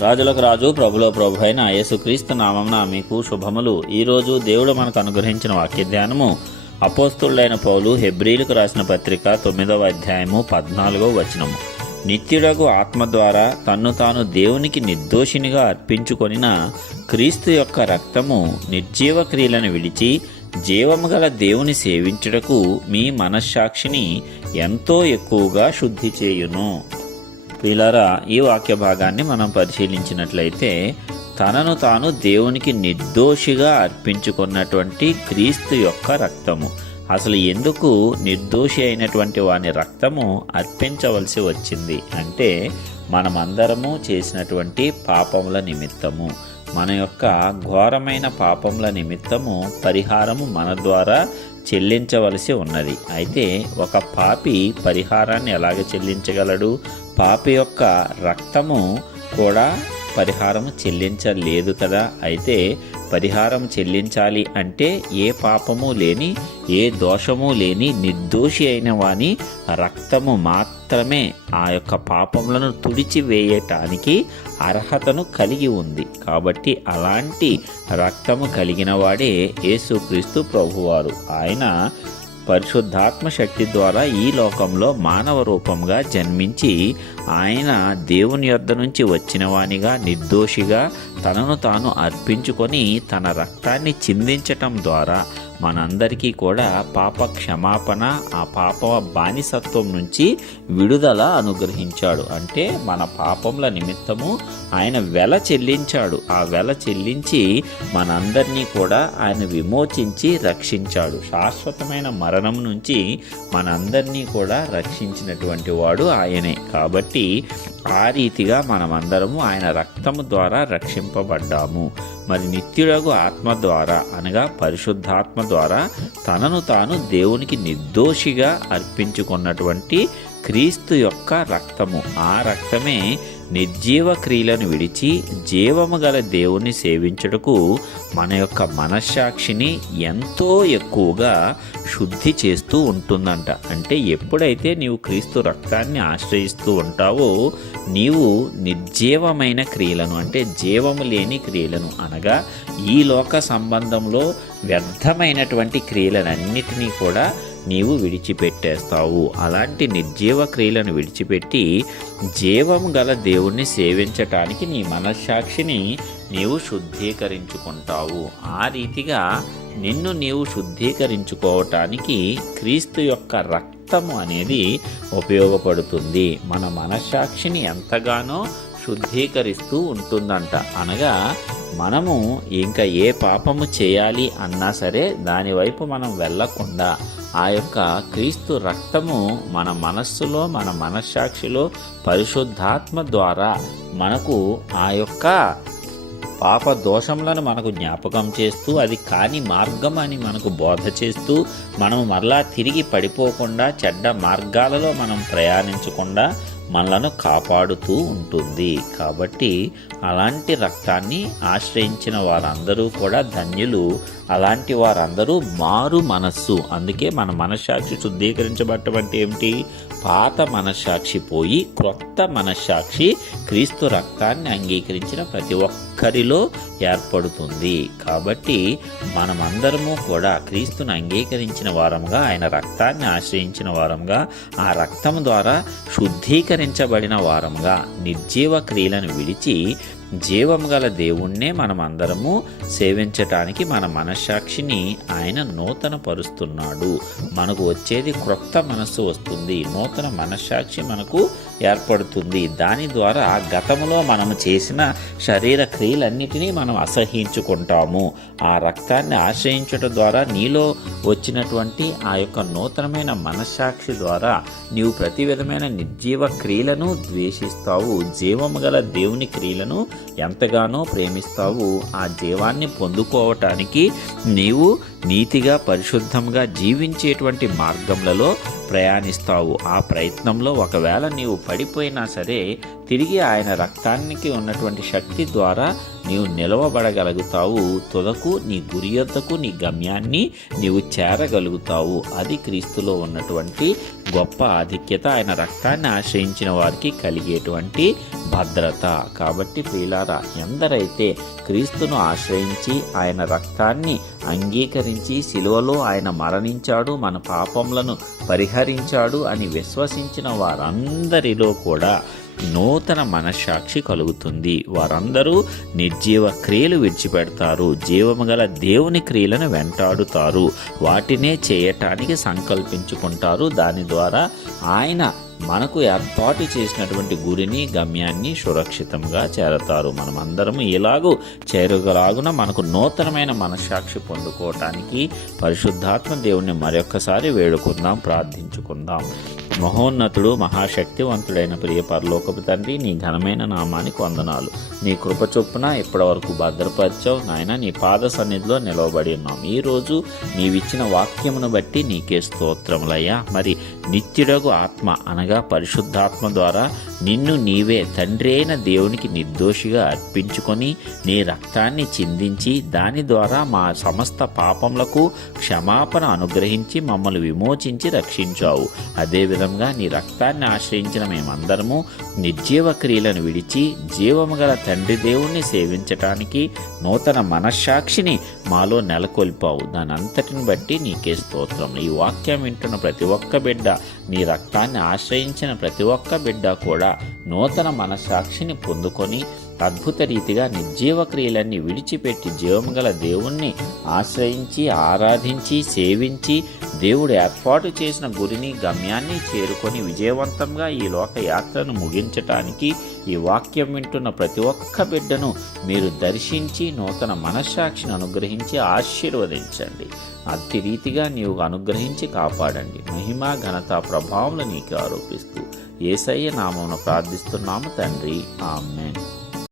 రాజులకు రాజు ప్రభులో ప్రభు అయిన యేసుక్రీస్తు నామంన మీకు శుభములు. ఈరోజు దేవుడు మనకు అనుగ్రహించిన వాక్య ధ్యానము. అపోస్తుళ్ళైన పౌలు హెబ్రీలకు రాసిన పత్రిక తొమ్మిదవ అధ్యాయము పద్నాలుగో వచనము. నిత్యుడగు ఆత్మ ద్వారా తన్ను తాను దేవునికి నిర్దోషినిగా అర్పించుకొనిన క్రీస్తు యొక్క రక్తము నిర్జీవ క్రియలను విడిచి జీవము గల దేవుని సేవించుటకు మీ మనశ్సాక్షిని ఎంతో ఎక్కువగా శుద్ధి చేయును. ప్రియులారా ఈ వాక్య భాగాన్ని మనం పరిశీలించినట్లయితే తనను తాను దేవునికి నిర్దోషిగా అర్పించుకున్నటువంటి క్రీస్తు యొక్క రక్తము. అసలు ఎందుకు నిర్దోషి అయినటువంటి వాని రక్తము అర్పించవలసి వచ్చింది అంటే మనమందరము చేసినటువంటి పాపముల నిమిత్తము. మన యొక్క ఘోరమైన పాపముల నిమిత్తము పరిహారము మన ద్వారా చెల్లించవలసి ఉన్నది. అయితే ఒక పాపి పరిహారాన్ని ఎలాగ చెల్లించగలడు? పాపి యొక్క రక్తము కూడా పరిహారం చెల్లించలేదు కదా. అయితే పరిహారం చెల్లించాలి అంటే ఏ పాపము లేని ఏ దోషము లేని నిర్దోషి అయిన వాని రక్తము మాత్రమే ఆ యొక్క పాపములను తుడిచివేయటానికి అర్హతను కలిగి ఉంది. కాబట్టి అలాంటి రక్తము కలిగిన వాడే యేసుక్రీస్తు ప్రభువారు. ఆయన పరిశుద్ధాత్మ శక్తి ద్వారా ఈ లోకంలో మానవ రూపంగా జన్మించి ఆయన దేవుని యొద్ద నుంచి వచ్చినవానిగా నిర్దోషిగా తనను తాను అర్పించుకొని తన రక్తాన్ని చిందించటం ద్వారా మనందరికీ కూడా పాప క్షమాపణ ఆ పాప బానిసత్వం నుంచి విడుదల అనుగ్రహించాడు. అంటే మన పాపముల నిమిత్తము ఆయన వెల చెల్లించాడు. ఆ వెల చెల్లించి మనందరినీ కూడా ఆయన విమోచించి రక్షించాడు. శాశ్వతమైన మరణం నుంచి మనందరినీ కూడా రక్షించినటువంటి వాడు ఆయనే. కాబట్టి ఆ రీతిగా మనమందరము ఆయన రక్తము ద్వారా రక్షింపబడ్డాము. మరి నిత్యుడగు ఆత్మ ద్వారా అనగా పరిశుద్ధాత్మ ద్వారా తనను తాను దేవునికి నిర్దోషిగా అర్పించుకున్నటువంటి క్రీస్తు యొక్క రక్తము. ఆ రక్తమే నిర్జీవ క్రియలను విడిచి జీవము గల దేవుణ్ణి సేవించుటకు మన యొక్క మనశ్సాక్షిని ఎంతో ఎక్కువగా శుద్ధి చేస్తూ ఉంటుందంట. అంటే ఎప్పుడైతే నీవు క్రీస్తు రక్తాన్ని ఆశ్రయిస్తూ ఉంటావో నీవు నిర్జీవమైన క్రియలను అంటే జీవము లేని క్రియలను అనగా ఈ లోక సంబంధంలో వ్యర్థమైనటువంటి క్రియలనన్నిటినీ కూడా నీవు విడిచిపెట్టేస్తావు. అలాంటి నిర్జీవ క్రియలను విడిచిపెట్టి జీవం గల దేవుణ్ణి సేవించటానికి నీ మనస్సాక్షిని నీవు శుద్ధీకరించుకుంటావు. ఆ రీతిగా నిన్ను నీవు శుద్ధీకరించుకోవటానికి క్రీస్తు యొక్క రక్తము అనేది ఉపయోగపడుతుంది. మన మనస్సాక్షిని ఎంతగానో శుద్ధీకరిస్తూ ఉంటుందంట. అనగా మనము ఇంకా ఏ పాపము చేయాలి అన్నా సరే దానివైపు మనం వెళ్ళకుండా ఆ యొక్క క్రీస్తు రక్తము మన మనస్సులో మన మనస్సాక్షిలో పరిశుద్ధాత్మ ద్వారా మనకు ఆ యొక్క పాప దోషములను మనకు జ్ఞాపకం చేస్తూ అది కాని మార్గం అని మనకు బోధ చేస్తూ మనం మరలా తిరిగి పడిపోకుండా చెడ్డ మార్గాలలో మనం ప్రయాణించకుండా మనలను కాపాడుతూ ఉంటుంది. కాబట్టి అలాంటి రక్తాన్ని ఆశ్రయించిన వారందరూ కూడా ధన్యులు. అలాంటి వారందరూ మారు మనస్సు. అందుకే మన మనస్సాక్షి శుద్ధీకరించబడటం అంటే ఏమిటి? పాత మనస్సాక్షి పోయి క్రొత్త మనస్సాక్షి క్రీస్తు రక్తాన్ని అంగీకరించిన ప్రతి ఒక్కరిలో ఏర్పడుతుంది. కాబట్టి మనమందరము కూడా క్రీస్తుని అంగీకరించిన వారంగా ఆయన రక్తాన్ని ఆశ్రయించిన వారంగా ఆ రక్తం ద్వారా శుద్ధీకరించబడిన వారంగా నిర్జీవ క్రియలను విడిచి జీవం గల దేవుణ్ణే మనం అందరము సేవించటానికి మన మనస్సాక్షిని ఆయన నూతన పరుస్తున్నాడు మనకు వచ్చేది క్రొత్త మనస్సు వస్తుంది. నూతన మనస్సాక్షి మనకు ఏర్పడుతుంది. దాని ద్వారా గతంలో మనము చేసిన శరీర క్రియలన్నిటినీ మనం అసహించుకుంటాము ఆ రక్తాన్ని ఆశ్రయించడం ద్వారా నీలో వచ్చినటువంటి ఆ యొక్క నూతనమైన మనస్సాక్షి ద్వారా నీవు ప్రతి విధమైన నిర్జీవ క్రియలను ద్వేషిస్తావు. జీవము గల దేవుని క్రియలను ఎంతగానో ప్రేమిస్తావు ఆ జీవాన్ని పొందుకోవటానికి నీవు నీతిగా పరిశుద్ధంగా జీవించేటువంటి మార్గములలో ప్రయాణిస్తావు. ఆ ప్రయత్నంలో ఒకవేళ నీవు పడిపోయినా సరే తిరిగి ఆయన రక్తానికి ఉన్నటువంటి శక్తి ద్వారా నీవు నిలవబడగలుగుతావు. తుదకు నీ గురి యొద్దకు నీ గమ్యాన్ని నీవు చేరగలుగుతావు. అది క్రీస్తులో ఉన్నటువంటి గొప్ప ఆధిక్యత. ఆయన రక్తాన్ని ఆశ్రయించిన వారికి కలిగేటువంటి భద్రత. కాబట్టి ప్రియులారా ఎందరైతే క్రీస్తును ఆశ్రయించి ఆయన రక్తాన్ని అంగీకరించి సిలువలో ఆయన మరణించాడు మన పాపములను పరిహరించాడు అని విశ్వసించిన వారందరిలో కూడా నూతన మనస్సాక్షి కలుగుతుంది. వారందరూ నిర్జీవ క్రియలు విడిచిపెడతారు. జీవము గల దేవుని క్రియలను వెంటాడుతారు. వాటినే చేయటానికి సంకల్పించుకుంటారు. దాని ద్వారా ఆయన మనకు ఏర్పాటు చేసినటువంటి గురిని గమ్యాన్ని సురక్షితంగా చేరతారు. మనమందరము ఇలాగూ చేరుగలాగున మనకు నూతనమైన మనస్సాక్షి పొందుకోవటానికి పరిశుద్ధాత్మ దేవుణ్ణి మరొక్కసారి వేడుకుందాం ప్రార్థించుకుందాం. మహోన్నతుడు మహాశక్తివంతుడైన ప్రియ పరలోకపు తండ్రి నీ ఘనమైన నామానికి వందనాలు. నీ కృప చొప్పున ఇప్పటివరకు భద్రపరిచావు నాయన. నీ పాద సన్నిధిలో నిలవబడి ఉన్నాం. ఈరోజు నీవిచ్చిన వాక్యమును బట్టి నీకే స్తోత్రములయ్యా. మరి నిత్యుడగు ఆత్మ అనగా పరిశుద్ధాత్మ ద్వారా నిన్ను నీవే తండ్రి అయిన దేవునికి నిర్దోషిగా అర్పించుకొని నీ రక్తాన్ని చిందించి దాని ద్వారా మా సమస్త పాపములకు క్షమాపణ అనుగ్రహించి మమ్మల్ని విమోచించి రక్షించావు. అదేవిధంగా నీ రక్తాన్ని ఆశ్రయించిన మేమందరము నిర్జీవ క్రియలను విడిచి జీవము గల తండ్రి దేవుణ్ణి సేవించటానికి నూతన మనస్సాక్షిని మాలో నెలకొల్పావు. దాని అంతటిని బట్టి నీకే స్తోత్రం. ఈ వాక్యం వింటున్న ప్రతి ఒక్క బిడ్డ నీ రక్తాన్ని ఆశ్రయించిన ప్రతి ఒక్క బిడ్డ కూడా నూతన మనస్సాక్షిని పొందుకొని అద్భుత రీతిగా నిర్జీవ క్రియలన్నీ విడిచిపెట్టి జీవము గల దేవుణ్ణి ఆశ్రయించి ఆరాధించి సేవించి దేవుడు ఏర్పాటు చేసిన గురిని గమ్యాన్ని చేరుకొని విజయవంతంగా ఈ లోక యాత్రను ముగించటానికి ఈ వాక్యం వింటున్న ప్రతి ఒక్క బిడ్డను మీరు దర్శించి నూతన మనస్సాక్షిని అనుగ్రహించి ఆశీర్వదించండి. అతి రీతిగా నీవు అనుగ్రహించి కాపాడండి. మహిమ ఘనత ప్రభావం నీకు ఆరోపిస్తూ ఏసయ్య నామమును ప్రార్థిస్తున్నాము తండ్రి. ఆమెన్.